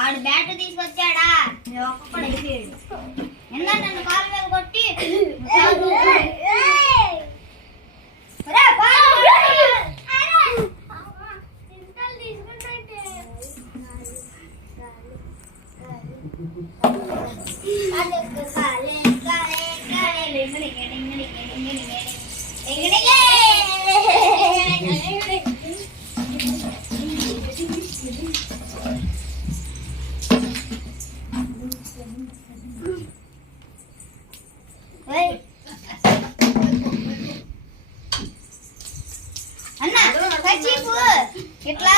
ఆడు బ్యాట్ తీసుకొచ్చాడా ఒక్కొక్కడు అయిపోయాడు. ఎంత నన్ను కాలు మీద కొట్టి ఇట్లా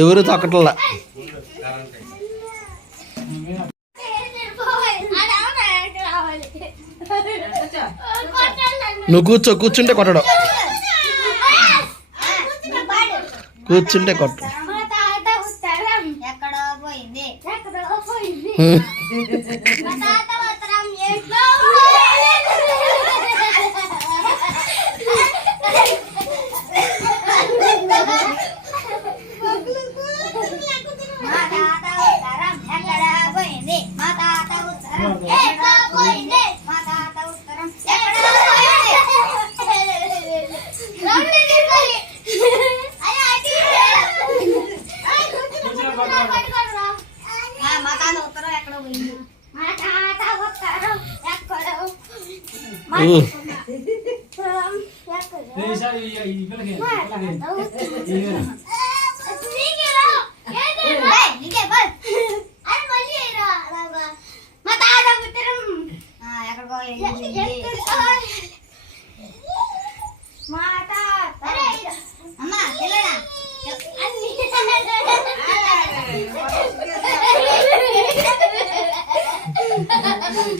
ఎవరు తొక్కట్లా. నువ్వు కూర్చుంటే కొట్టడం, కూర్చుంటే కొట్టు. ఎక్కడో పోయింది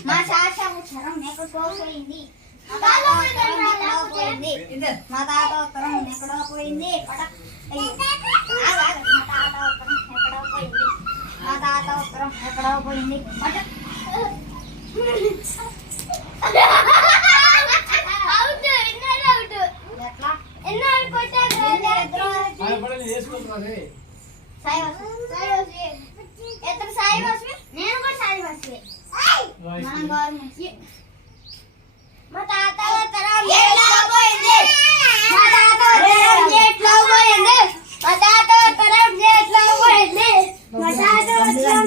మా శాష ఉత్తరం ఎక్కడో పోయింది, మా తాత ఉత్తరం ఎక్కడో పోయింది, మా తాత ఉత్తరం ఎక్కడో పోయింది. నేను కూడా సాయి బస్సు. మా తాత ఉత్తరం ఎట్లా పోయింది, మా తాత ఉత్తరం ఎట్లా పోయింది, మా తాత ఉత్తరం ఎట్లా పోయింది, మా తాత ఉత్తరం,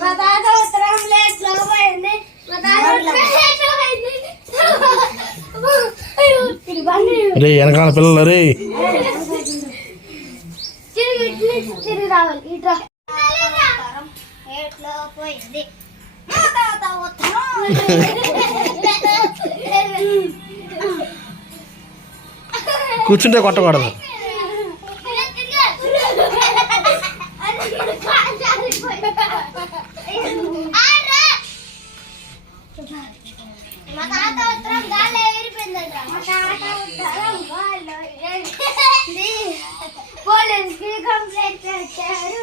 మా తాత ఉత్తరం ఎట్లా పోయింది, మా తాత ఉత్తరం ఎట్లా పోయింది. రే వెనకాల పిల్లలు రే తిరిగి రావాలి. ఇట్లా ఎట్లా పోయింది, మా తాత ఉత్తరం. కూర్చుంటే కొట్టకూడదు. మా తాత ఉత్తరం గాల్లో ఎగిరిపోయిందంట. మా తాత ఉత్తరం గాల్లో ఎగిరింది. పోలీసుకి కంప్లైంట్ చేశారు.